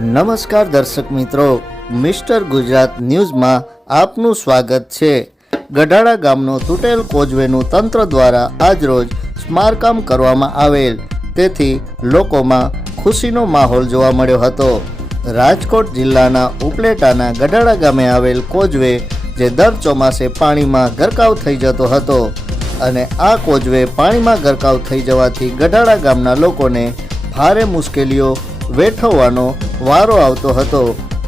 નમસ્કાર દર્શક મિત્રો, મિસ્ટર ગુજરાત ન્યૂઝમાં આપનું સ્વાગત છે। ગઢાડા ગામનો તૂટેલ કોઝવેનું તંત્ર દ્વારા આજરોજ સ્મારકામ કરવામાં આવેલ, તેથી લોકોમાં ખુશીનો માહોલ જોવા મળ્યો હતો। રાજકોટ જિલ્લાના ઉપલેટાના ગઢાડા ગામે આવેલ કોઝવે જે દર ચોમાસે પાણીમાં ગરકાવ થઈ જતો હતો અને આ કોઝવે પાણીમાં ગરકાવ થઈ જવાથી ગઢાડા ગામના લોકોને ભારે મુશ્કેલીઓ વેઠવવાનો વારો આવતો હતો।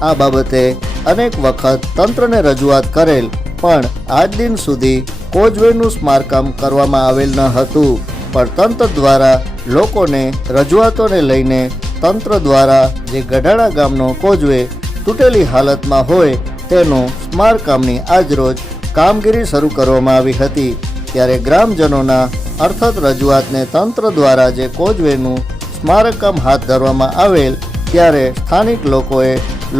આ બાબતે અનેક વખત તંત્રને રજૂઆત કરેલ, પણ આજ દિન સુધી કોઝવેનું સ્મારકામ કરવામાં આવેલ ન હતું। પણ તંત્ર દ્વારા લોકોને રજૂઆતોને લઈને તંત્ર દ્વારા જે ગઢાડા ગામનો કોઝવે તૂટેલી હાલતમાં હોય તેનો સ્મારકામની આજરોજ કામગીરી શરૂ કરવામાં આવી હતી। ત્યારે ગ્રામજનોના અર્થત રજૂઆતને તંત્ર દ્વારા જે કોઝવેનું સ્મારકામ હાથ ધરવામાં આવેલ, ત્યારે સ્થાનિક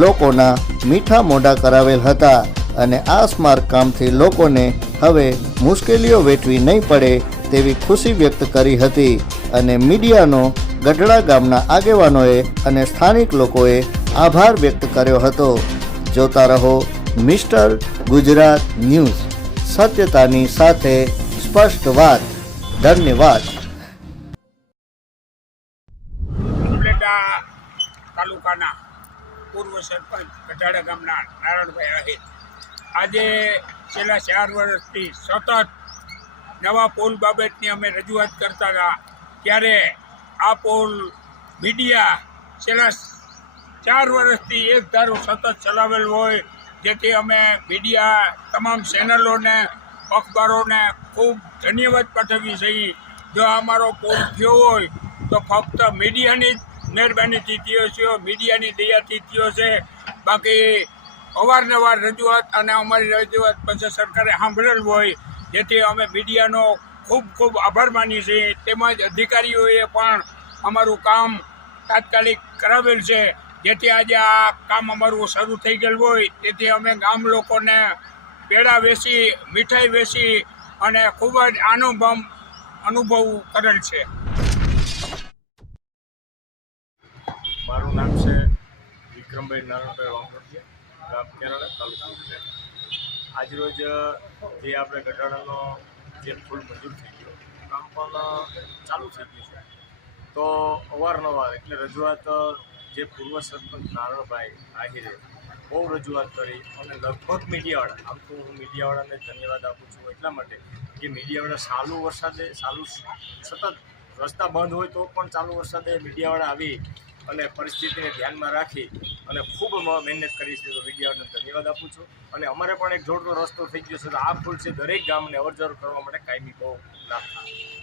લોકોના મીઠા મોઢા કરાવેલ હતા અને આ સ્મારકામથી લોકોને હવે મુશ્કેલીઓ વેઠવી નહીં પડે તેવી ખુશી વ્યક્ત કરી હતી અને મીડિયાનો ગઢડા ગામના આગેવાનોએ અને સ્થાનિક લોકોએ આભાર વ્યક્ત કર્યો હતો। જોતા રહો મિસ્ટર ગુજરાત ન્યૂઝ, સત્યતાની સાથે સ્પષ્ટ વાત। ધન્યવાદ। તાલુકાના પૂર્વ સરપંચ ગઢાડા ગામના નારાયણભાઈ આહિર આજે છેલ્લા 4 વર્ષથી સતત નવા પુલ બાબતની અમે રજૂઆત કરતા હતા, ત્યારે આ પુલ મીડિયા છેલ્લા 4 વર્ષથી એક ધારો સતત ચલાવેલ હોય, જેથી અમે મીડિયા તમામ ચેનલોને અખબારોને ખૂબ ધન્યવાદ પાઠવીએ છીએ। જો અમારો પુલ થયો હોય તો ફક્ત મીડિયાની મહેરબાનીથી થયો છે, મીડિયાની દયાથી થયો છે। બાકી અવારનવાર રજૂઆત અને અમારી રજૂઆત પછી સરકારે સાંભળેલ હોય, જેથી અમે મીડિયાનો ખૂબ ખૂબ આભાર માનીએ છીએ। તેમજ અધિકારીઓએ પણ અમારું કામ તાત્કાલિક કરાવેલ છે, જેથી આજે આ કામ અમારું શરૂ થઈ ગયેલું હોય, તેથી અમે ગામ લોકોને પેડા વેચી, મીઠાઈ વેચી અને ખૂબ જ અનુભવ કરેલ છે। મારું નામ છે વિક્રમભાઈ નારાયણભાઈ વાંગોડિયા, ગામ કેરાળા, તાલુકો ઉપલેટા। આજરોજ જે આપણે ગઢાડાનો જે પુલ મંજૂર થઈ ગયો, કામ પણ ચાલુ થઈ ગયું છે, તો અવારનવાર એટલે રજૂઆત જે પૂર્વ સરપંચ નારાયણભાઈ આહિરે બહુ રજૂઆત કરી અને લગભગ મીડિયાવાળા, આમ તો હું મીડિયાવાળાને ધન્યવાદ આપું છું એટલા માટે કે મીડિયાવાળા ચાલુ વરસાદે સતત રસ્તા બંધ હોય તો પણ ચાલુ વરસાદે મીડિયાવાળા આવી અને પરિસ્થિતિને ધ્યાનમાં રાખી અને ખૂબ મહેનત કરી છે, તો મીડિયાવાળાને ધન્યવાદ આપું છું। અને અમારે પણ એક જોડતો રસ્તો થઈ ગયો છે, તો આ પુલ છે દરેક ગામને અવરજવર કરવા માટે કાયમી બહુ લાભ થાય।